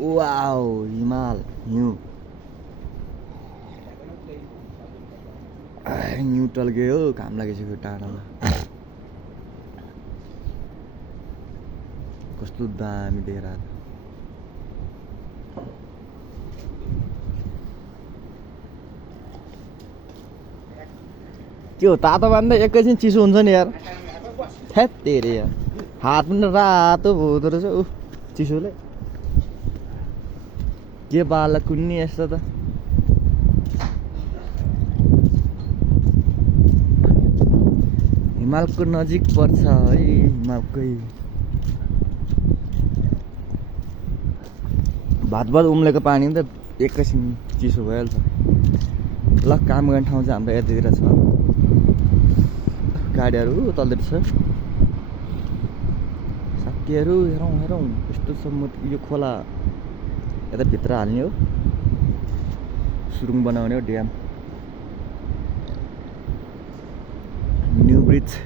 wow हिमाल हिउँ हिउँ टल्क्यो घाम लागिसक्यो टाढामा कस्तो दामी देखिरहेको के हो तातो बान्दा एकैछिन चिसो हुन्छ नि यार थ्यात तेरे यार हात पनि रातो हुँदो रहेछ ऊ चिसोले के बाला कुन्नी यस्तो त हिमालको नजिक पर्छ है हिमालकै भात उम्लेको पानी त एकैछिन चिसो भइहाल्छ ल काम गर्ने ठाउँ चाहिँ हाम्रो यतातिर छ गाडीहरू तलतिर छ साथीहरू हेरौँ हेरौँ यस्तो सम्म यो खोला यता भित्र हाल्ने हो सुरुङ बनाउने हो ड्याम न्यू ब्रिज